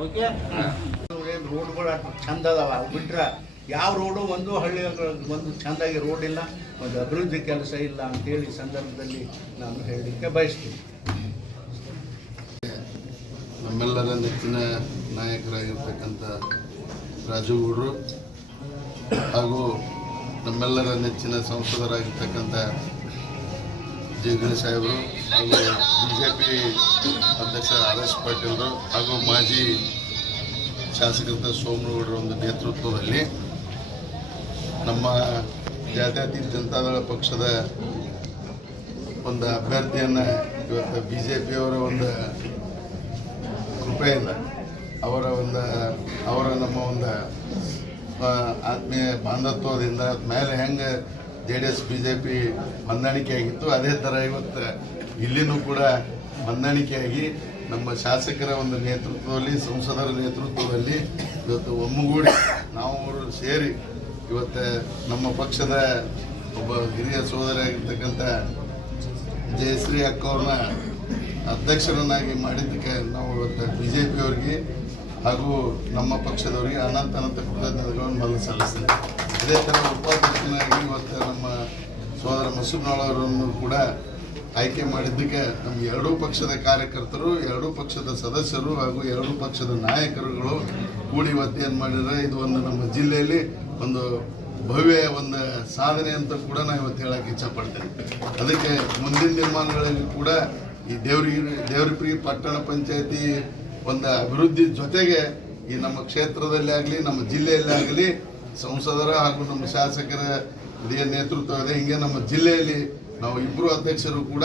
Okay ಏನು ರೋಡ್ಗಳು ಅಷ್ಟು ಚಂದ ಅದಾವ? ಬಿಟ್ರೆ ಯಾವ ರೋಡು ಒಂದು ಹಳ್ಳಿ ಒಂದು ಚಂದಾಗಿ ರೋಡ್ ಇಲ್ಲ ಒಂದು ಅಭಿವೃದ್ಧಿ ಕೆಲಸ ಇಲ್ಲ ಅಂತೇಳಿ ಸಂದರ್ಭದಲ್ಲಿ ನಾನು ಹೇಳಲಿಕ್ಕೆ ಬಯಸ್ತೀನಿ. ನಮ್ಮೆಲ್ಲರ ನೆಚ್ಚಿನ ನಾಯಕರಾಗಿರ್ತಕ್ಕಂಥ ರಾಜುಗೌಡರು ಹಾಗೂ ನಮ್ಮೆಲ್ಲರ ನೆಚ್ಚಿನ ಸಂಸದರಾಗಿರ್ತಕ್ಕಂಥ ಜಗದೀಶ್ ಸಾಹೇಬರು ಹಾಗೂ ಪಿ ಅಧ್ಯಕ್ಷ ಆರ್ ಎಸ್ ಪಾಟೀಲ್ರು ಹಾಗೂ ಮಾಜಿ ಶಾಸಕರಾದ ಸೋಮನಗೌಡರ ಒಂದು ನೇತೃತ್ವದಲ್ಲಿ ನಮ್ಮ ಜಾತ್ಯತೀತ ಜನತಾದಳ ಪಕ್ಷದ ಒಂದು ಅಭ್ಯರ್ಥಿಯನ್ನು ಇವತ್ತು ಬಿ ಜೆ ಪಿಯವರ ಒಂದು ಕೃಪೆಯಿಂದ ಅವರ ಒಂದು, ಅವರ ನಮ್ಮ ಒಂದು ಆತ್ಮೀಯ ಬಾಂಧತ್ವದಿಂದ ಮೇಲೆ ಹೆಂಗೆ J D S, B J P ಹೊಂದಾಣಿಕೆಯಾಗಿತ್ತು. ಅದೇ ಥರ ಇವತ್ತು ಇಲ್ಲಿನೂ ಕೂಡ ಹೊಂದಾಣಿಕೆಯಾಗಿ ನಮ್ಮ ಶಾಸಕರ ಒಂದು ನೇತೃತ್ವದಲ್ಲಿ, ಸಂಸದರ ನೇತೃತ್ವದಲ್ಲಿ ಇವತ್ತು ಒಮ್ಮಗೂಡಿ ನಾವು ಸೇರಿ ಇವತ್ತು ನಮ್ಮ ಪಕ್ಷದ ಒಬ್ಬ ಹಿರಿಯ ಸೋದರಿಯಾಗಿರ್ತಕ್ಕಂಥ ಜಯಶ್ರೀ ಅಕ್ಕವ್ರನ್ನ ಅಧ್ಯಕ್ಷರನ್ನಾಗಿ ಮಾಡಿದ್ದಕ್ಕೆ ನಾವು ಇವತ್ತು ಬಿ ಜೆ ಪಿಯವರಿಗೆ ಹಾಗೂ ನಮ್ಮ ಪಕ್ಷದವರಿಗೆ ಅನಂತ ಅನಂತ ಕೃತಜ್ಞತೆಗಳನ್ನು ಮೊದಲು ಸಲ್ಲಿಸಿದೆ ಅದೇ ಥರ ಉಪಾಧ್ಯಕ್ಷನಾಗಿ ಇವತ್ತು ನಮ್ಮ ಸೋದರ ಮಸೂರ್ನಾಳ್ ಅವರನ್ನು ಕೂಡ ಆಯ್ಕೆ ಮಾಡಿದ್ದಕ್ಕೆ ನಮ್ಮ ಎರಡೂ ಪಕ್ಷದ ಕಾರ್ಯಕರ್ತರು, ಎರಡೂ ಪಕ್ಷದ ಸದಸ್ಯರು ಹಾಗೂ ಎರಡೂ ಪಕ್ಷದ ನಾಯಕರುಗಳು ಕೂಡಿ ಇವತ್ತು ಏನು ಮಾಡಿದ್ರೆ ಇದು ಒಂದು ನಮ್ಮ ಜಿಲ್ಲೆಯಲ್ಲಿ ಒಂದು ಭವ್ಯ ಒಂದು ಸಾಧನೆ ಅಂತ ಕೂಡ ನಾನು ಇವತ್ತು ಹೇಳಕ್ಕೆ ಇಚ್ಛಪಡ್ತೇನೆ. ಅದಕ್ಕೆ ಮುಂದಿನ ದಿನಮಾನಗಳಲ್ಲಿ ಕೂಡ ಈ ದೇವ್ರಿ, ದೇವ್ರಿಪ್ರಿ ಪಟ್ಟಣ ಪಂಚಾಯತಿ ಒಂದು ಅಭಿವೃದ್ಧಿ ಜೊತೆಗೆ ಈ ನಮ್ಮ ಕ್ಷೇತ್ರದಲ್ಲಿ ಆಗಲಿ, ನಮ್ಮ ಜಿಲ್ಲೆಯಲ್ಲಿ ಆಗಲಿ, ಸಂಸದರ ಹಾಗೂ ನಮ್ಮ ಶಾಸಕರ ಇದೇ ನೇತೃತ್ವ ಇದೆ. ಹಿಂಗೆ ನಮ್ಮ ಜಿಲ್ಲೆಯಲ್ಲಿ ನಾವು ಇಬ್ಬರು ಅಧ್ಯಕ್ಷರು ಕೂಡ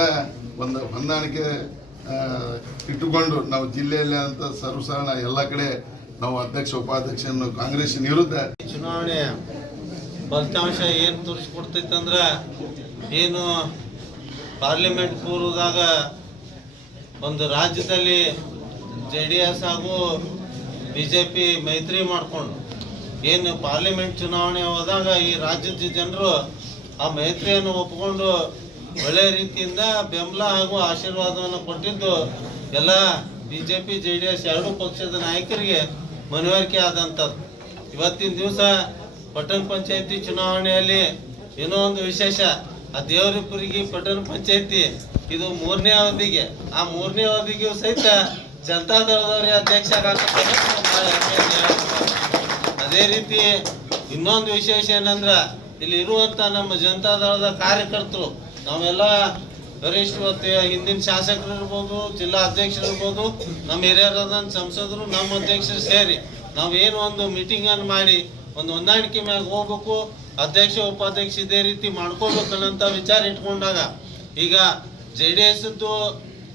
ಒಂದು ಹೊಂದಾಣಿಕೆ ಇಟ್ಟುಕೊಂಡು ನಾವು ಜಿಲ್ಲೆಯಲ್ಲಿ ಅಂತ ಸರ್ವಸಾಧಾರಣ ಎಲ್ಲ ಕಡೆ ನಾವು ಅಧ್ಯಕ್ಷ ಉಪಾಧ್ಯಕ್ಷನ ಕಾಂಗ್ರೆಸ್ ವಿರುದ್ಧ ಚುನಾವಣೆ ಫಲಿತಾಂಶ ಏನು ತೋರಿಸ್ಕೊಡ್ತೈತಂದ್ರೆ ಏನು ಪಾರ್ಲಿಮೆಂಟ್ ಪೂರ್ವದಾಗ ಒಂದು ರಾಜ್ಯದಲ್ಲಿ ಜೆ ಡಿ ಎಸ್ ಹಾಗೂ ಬಿ ಜೆ ಪಿ ಮೈತ್ರಿ ಮಾಡಿಕೊಂಡು ಏನು ಪಾರ್ಲಿಮೆಂಟ್ ಚುನಾವಣೆ ಹೋದಾಗ ಈ ರಾಜ್ಯದ ಜನರು ಆ ಮೈತ್ರಿಯನ್ನು ಒಪ್ಪಿಕೊಂಡು ಒಳ್ಳೆ ರೀತಿಯಿಂದ ಬೆಂಬಲ ಹಾಗೂ ಆಶೀರ್ವಾದವನ್ನು ಕೊಟ್ಟಿದ್ದು ಎಲ್ಲ B J P J D S ಎರಡೂ ಪಕ್ಷದ ನಾಯಕರಿಗೆ ಮನವರಿಕೆ ಆದಂಥದ್ದು. ಇವತ್ತಿನ ದಿವಸ ಪಟ್ಟಣ ಪಂಚಾಯತಿ ಚುನಾವಣೆಯಲ್ಲಿ ಏನೋ ಒಂದು ವಿಶೇಷ. ಆ ದೇವರಿಪುರಿಗೆ ಪಟ್ಟಣ ಪಂಚಾಯತಿ ಇದು ಮೂರನೇ ಅವಧಿಗೆ. ಆ ಮೂರನೇ ಅವಧಿಗೂ ಸಹಿತ ಜನತಾ ದಳದವ್ರಿ ಅಧ್ಯಕ್ಷ. ಅದೇ ರೀತಿ ಇನ್ನೊಂದು ವಿಶೇಷ ಏನಂದ್ರ, ಇಲ್ಲಿ ಇರುವಂತ ನಮ್ಮ ಜನತಾ ದಳದ ಕಾರ್ಯಕರ್ತರು, ನಾವೆಲ್ಲ ಗರಿಷ್ಠ ಮತ್ತೆ ಹಿಂದಿನ ಶಾಸಕರು ಇರ್ಬೋದು, ಜಿಲ್ಲಾ ಅಧ್ಯಕ್ಷರು ಇರ್ಬೋದು, ನಮ್ಮ ಹಿರಿಯರಾದ ಸಂಸದರು, ನಮ್ಮ ಅಧ್ಯಕ್ಷರು ಸೇರಿ ನಾವೇನು ಒಂದು ಮೀಟಿಂಗ್ ಅನ್ನು ಮಾಡಿ ಒಂದು ಹೊಂದಾಣಿಕೆ ಮ್ಯಾಗ ಹೋಗ್ಬೇಕು, ಅಧ್ಯಕ್ಷ, ಉಪಾಧ್ಯಕ್ಷ ಇದೇ ರೀತಿ ಮಾಡ್ಕೋಬೇಕು ಅನ್ನೋಂಥ ವಿಚಾರ ಇಟ್ಕೊಂಡಾಗ ಈಗ ಜೆ ಡಿ ಎಸ್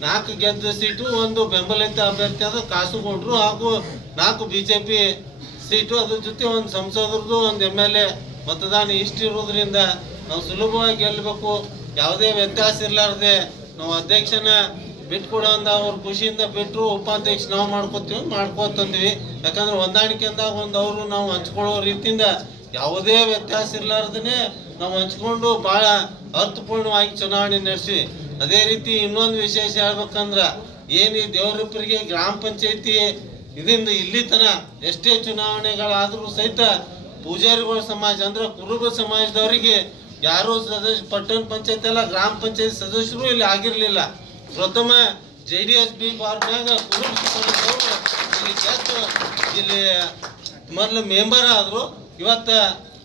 ನಾಲ್ಕು ಗೆದ್ದ ಸೀಟು, ಒಂದು ಬೆಂಬಲಿತ ಅಭ್ಯರ್ಥಿ ಆದ ಕಾಸುಗೊಂಡ್ರು ಹಾಗೂ ನಾಲ್ಕು ಬಿ ಜೆ ಪಿ ಸೀಟು. ಅದ್ರ ಜೊತೆ ಒಂದು ಸಂಸದರದ್ದು, ಒಂದು ಎಂ ಎಲ್ ಎ. ಮತದಾನ ಇಷ್ಟು ಇರೋದ್ರಿಂದ ನಾವು ಸುಲಭವಾಗಿ ಗೆಲ್ಲಬೇಕು. ಯಾವುದೇ ವ್ಯತ್ಯಾಸ ಇರಲಾರ್ದೆ ನಾವು ಅಧ್ಯಕ್ಷನ ಬಿಟ್ಕೊಡೋಂದ ಅವ್ರ ಖುಷಿಯಿಂದ ಬಿಟ್ಟರು ಉಪಾಧ್ಯಕ್ಷ ನಾವು ಮಾಡ್ಕೋತೀವಿ, ಮಾಡ್ಕೋತಂದ್ವಿ. ಯಾಕಂದ್ರೆ ಹೊಂದಾಣಿಕೆಂದಾಗ ಒಂದು ಅವರು ನಾವು ಹಂಚ್ಕೊಳ್ಳೋ ರೀತಿಯಿಂದ ಯಾವುದೇ ವ್ಯತ್ಯಾಸ ಇರಲಾರ್ದೇ ನಾವು ಹಂಚ್ಕೊಂಡು ಭಾಳ ಅರ್ಥಪೂರ್ಣವಾಗಿ ಚುನಾವಣೆ ನಡೆಸಿ. ಅದೇ ರೀತಿ ಇನ್ನೊಂದು ವಿಶೇಷ ಹೇಳ್ಬೇಕಂದ್ರೆ ಏನು ಈ ದೇವರೊಬ್ಬರಿಗೆ ಗ್ರಾಮ ಪಂಚಾಯತಿ ಇದರಿಂದ ಇಲ್ಲಿ ತನ ಎಷ್ಟೇ ಚುನಾವಣೆಗಳಾದರೂ ಸಹಿತ ಪೂಜಾರಿಗಳ ಸಮಾಜ ಅಂದ್ರೆ ಕುರುಬ ಸಮಾಜದವರಿಗೆ ಯಾರೂ ಸದಸ್ಯ ಪಟ್ಟಣ ಪಂಚಾಯತ್ ಅಲ್ಲ, ಗ್ರಾಮ ಪಂಚಾಯತ್ ಸದಸ್ಯರು ಇಲ್ಲಿ ಆಗಿರಲಿಲ್ಲ. ಪ್ರಥಮ ಜೆ ಡಿ ಎಸ್, ಬಿ ಬಾರ್ಡ್ನಾಗ ಕುರುಬ ಸಮಾಜದವರು ಇಲ್ಲಿ ಗೆದ್ದು ಇಲ್ಲಿ ಮೊದಲು ಮೆಂಬರ್ ಆದರು. ಇವತ್ತು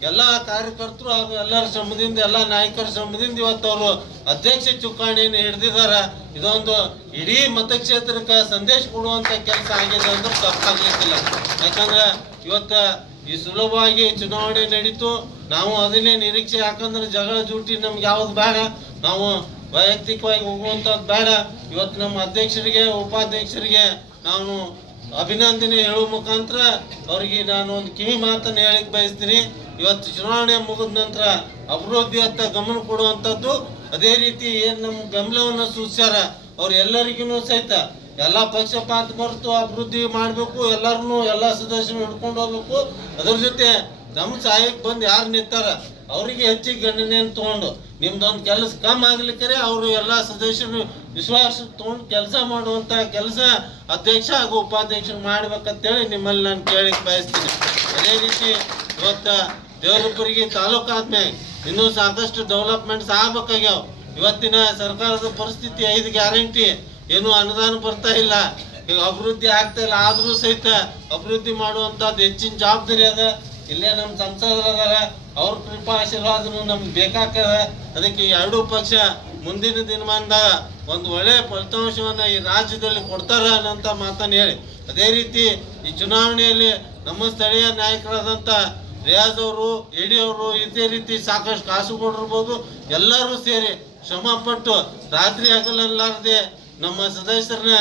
ಎಲ್ಲ ಕಾರ್ಯಕರ್ತರು ಹಾಗೂ ಎಲ್ಲರ ಶ್ರಮದಿಂದ ಎಲ್ಲ ನಾಯಕರ ಶ್ರಮದಿಂದ ಇವತ್ತು ಅವರು ಅಧ್ಯಕ್ಷ ಚುಕ್ಕಾಣಿಯನ್ನು ಹಿಡಿದಿದ್ದಾರೆ. ಇದೊಂದು ಇಡೀ ಮತಕ್ಷೇತ್ರಕ್ಕೆ ಸಂದೇಶ ಕೊಡುವಂಥ ಕೆಲಸ ಆಗಿದೆ ಅಂದ್ರೆ ತಪ್ಪಾಗ್ಲಿಕ್ಕಿಲ್ಲ. ಯಾಕಂದ್ರೆ ಇವತ್ತು ಈ ಸುಲಭವಾಗಿ ಚುನಾವಣೆ ನಡೀತು. ನಾವು ಅದನ್ನೇ ನಿರೀಕ್ಷೆ ಯಾಕಂದ್ರೆ ಜಗಳ ಜೂಟಿ ನಮ್ಗೆ ಯಾವ್ದು ಬೇಡ. ನಾವು ವೈಯಕ್ತಿಕವಾಗಿ ಹೋಗುವಂಥದ್ದು ಬೇಡ. ಇವತ್ತು ನಮ್ಮ ಅಧ್ಯಕ್ಷರಿಗೆ, ಉಪಾಧ್ಯಕ್ಷರಿಗೆ ನಾನು ಅಭಿನಂದನೆ ಹೇಳುವ ಮುಖಾಂತರ ಅವರಿಗೆ ನಾನು ಒಂದು ಕಿವಿ ಮಾತನ್ನು ಹೇಳಿಕ್ ಬಯಸ್ತೀನಿ. ಇವತ್ತು ಚುನಾವಣೆ ಮುಗಿದ ನಂತರ ಅಭಿವೃದ್ಧಿ ಅತ್ತ ಗಮನ ಕೊಡುವಂಥದ್ದು ಅದೇ ರೀತಿ ಏನು ನಮ್ಮ ಗಮನವನ್ನು ಸೂಚಿಸ್ಯಾರ ಅವ್ರು ಎಲ್ಲರಿಗೂ ಸಹಿತ ಎಲ್ಲ ಪಕ್ಷಪಾತ ಬರ್ತು ಅಭಿವೃದ್ಧಿ ಮಾಡಬೇಕು ಎಲ್ಲರನ್ನೂ ಎಲ್ಲ ಸದಸ್ಯರು ಹಿಡ್ಕೊಂಡು ಹೋಗ್ಬೇಕು. ಅದ್ರ ಜೊತೆ ನಮ್ಮ ಸಹಾಯಕ್ಕೆ ಬಂದು ಯಾರು ನಿಂತಾರ? ಅವರಿಗೆ ಹೆಚ್ಚಿಗೆ ಗಣನೆಯನ್ನು ತಗೊಂಡು ನಿಮ್ದೊಂದು ಕೆಲಸ ಕಮ್ಮಿ ಆಗ್ಲಿಕ್ಕರೆ ಅವರು ಎಲ್ಲ ಸದಸ್ಯರು ವಿಶ್ವಾಸ ತಗೊಂಡು ಕೆಲಸ ಮಾಡುವಂತ ಕೆಲಸ ಅಧ್ಯಕ್ಷ ಹಾಗೂ ಉಪಾಧ್ಯಕ್ಷರು ಮಾಡ್ಬೇಕಂತೇಳಿ ನಿಮ್ಮಲ್ಲಿ ನಾನು ಕೇಳಿಕ್ ಬಯಸ್ತೀನಿ. ಅದೇ ರೀತಿ ಇವತ್ತ ದೇವರಪುರಿಗೆ ತಾಲೂಕು ಆದ್ಮೇಲೆ ಇನ್ನೂ ಸಾಕಷ್ಟು ಡೆವಲಪ್ಮೆಂಟ್ಸ್ ಆಗ್ಬೇಕಾಗ್ಯಾವ. ಇವತ್ತಿನ ಸರ್ಕಾರದ ಪರಿಸ್ಥಿತಿ ಐದು ಗ್ಯಾರಂಟಿ ಏನು ಅನುದಾನ ಬರ್ತಾ ಇಲ್ಲ. ಈಗ ಅಭಿವೃದ್ಧಿ ಆಗ್ತಾ ಇಲ್ಲ, ಆದರೂ ಸಹಿತ ಅಭಿವೃದ್ಧಿ ಮಾಡುವಂಥದ್ದು ಹೆಚ್ಚಿನ ಜವಾಬ್ದಾರಿ ಅದ. ಇಲ್ಲೇ ನಮ್ಮ ಸಂಸದರು ಅದಾರ ಅವ್ರ ಕೃಪಾ ಆಶೀರ್ವಾದನು ನಮ್ಗೆ ಬೇಕಾಗ್ತದ. ಅದಕ್ಕೆ ಎರಡೂ ಪಕ್ಷ ಮುಂದಿನ ದಿನಮಾನದ ಒಂದು ಒಳ್ಳೆಯ ಫಲಿತಾಂಶವನ್ನು ಈ ರಾಜ್ಯದಲ್ಲಿ ಕೊಡ್ತಾರ ಅನ್ನೋಂಥ ಮಾತನ್ನು ಹೇಳಿ. ಅದೇ ರೀತಿ ಈ ಚುನಾವಣೆಯಲ್ಲಿ ನಮ್ಮ ಸ್ಥಳೀಯ ನಾಯಕರಾದಂಥ ರಿಯಾಜ್ ಅವರು ಅವರು ಇದೇ ರೀತಿ ಸಾಕಷ್ಟು ಕಾಸುಗಳಿರ್ಬೋದು ಎಲ್ಲರೂ ಸೇರಿ ಶ್ರಮಪಟ್ಟು ರಾತ್ರಿ ಹಗಲಲ್ಲಾರದೆ ನಮ್ಮ ಸದಸ್ಯರನ್ನ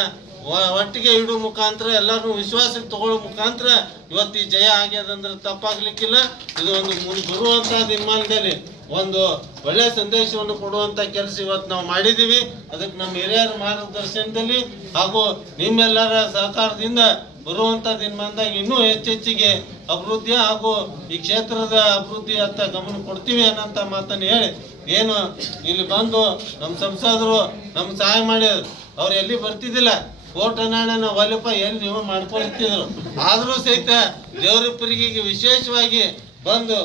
ಒಟ್ಟಿಗೆ ಇಡೋ ಮುಖಾಂತರ ಎಲ್ಲರೂ ವಿಶ್ವಾಸಕ್ಕೆ ತಗೊಳ್ಳೋ ಮುಖಾಂತರ ಇವತ್ತು ಈ ಜಯ ಆಗ್ಯದಂದ್ರೆ ತಪ್ಪಾಗ್ಲಿಕ್ಕಿಲ್ಲ. ಇದು ಒಂದು ಮುಂದೆ ಬರುವಂತ ದಿನಮಾನದಲ್ಲಿ ಒಂದು ಒಳ್ಳೆ ಸಂದೇಶವನ್ನು ಕೊಡುವಂತ ಕೆಲಸ ಇವತ್ತು ನಾವು ಮಾಡಿದ್ದೀವಿ ಅದಕ್ಕೆ ನಮ್ಮ ಹಿರಿಯರ ಮಾರ್ಗದರ್ಶನದಲ್ಲಿ ಹಾಗೂ ನಿಮ್ಮೆಲ್ಲರ ಸಹಕಾರದಿಂದ ಬರುವಂತ ದಿನಮಾನದಾಗ ಇನ್ನೂ ಹೆಚ್ಚೆಚ್ಚಿಗೆ ಅಭಿವೃದ್ಧಿ ಹಾಗೂ ಈ ಕ್ಷೇತ್ರದ ಅಭಿವೃದ್ಧಿ ಅಂತ ಗಮನ ಕೊಡ್ತೀವಿ ಅನ್ನೋಂಥ ಮಾತನ್ನು ಹೇಳಿ ಏನು ಇಲ್ಲಿ ಬಂದು ನಮ್ಮ ಸಂಸದರು ನಮ್ಗೆ ಸಹಾಯ ಮಾಡಿದ್ರು ಅವ್ರು ಎಲ್ಲಿ ಬರ್ತಿದ್ದಿಲ್ಲ. ಕೋರ್ಟ್ ವಲಪ ಏನು ನೀವು ಮಾಡ್ಕೊಳ್ತಿದ್ರು. ಆದರೂ ಸಹಿತ ದೇವರಪ್ಪರಿಗೆ ವಿಶೇಷವಾಗಿ ಬಂದು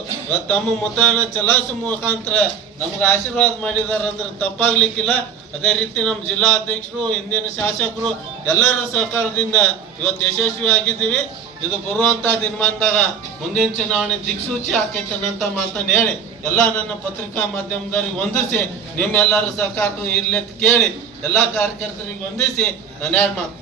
ತಮ್ಮ ಮುತಾನ ಚಲಾಯಿಸೋ ಮುಖಾಂತರ ನಮ್ಗೆ ಆಶೀರ್ವಾದ ಮಾಡಿದಾರೆ ಅಂದ್ರೆ ತಪ್ಪಾಗ್ಲಿಕ್ಕಿಲ್ಲ. ಅದೇ ರೀತಿ ನಮ್ಮ ಜಿಲ್ಲಾ ಅಧ್ಯಕ್ಷರು, ಹಿಂದಿನ ಶಾಸಕರು ಎಲ್ಲರ ಸಹಕಾರದಿಂದ ಇವತ್ತು ಯಶಸ್ವಿ ಆಗಿದ್ದೀವಿ ಇದು ಬರುವಂಥ ದಿನಮಾನದಾಗ ಮುಂದಿನ ಚುನಾವಣೆ ದಿಕ್ಸೂಚಿ ಆಕೈತೆ ಅಂತ ಮಾತನ್ನು ಹೇಳಿ ಎಲ್ಲ ನನ್ನ ಪತ್ರಿಕಾ ಮಾಧ್ಯಮದವ್ರಿಗೆ ಹೊಂದಿಸಿ ನಿಮ್ಮೆಲ್ಲರ ಸಹಕಾರ ಇರ್ಲಿ ಅಂತ ಕೇಳಿ ಎಲ್ಲ ಕಾರ್ಯಕರ್ತರಿಗೆ ಹೊಂದಿಸಿ ನಾನು ಯಾರು ಮಾತು.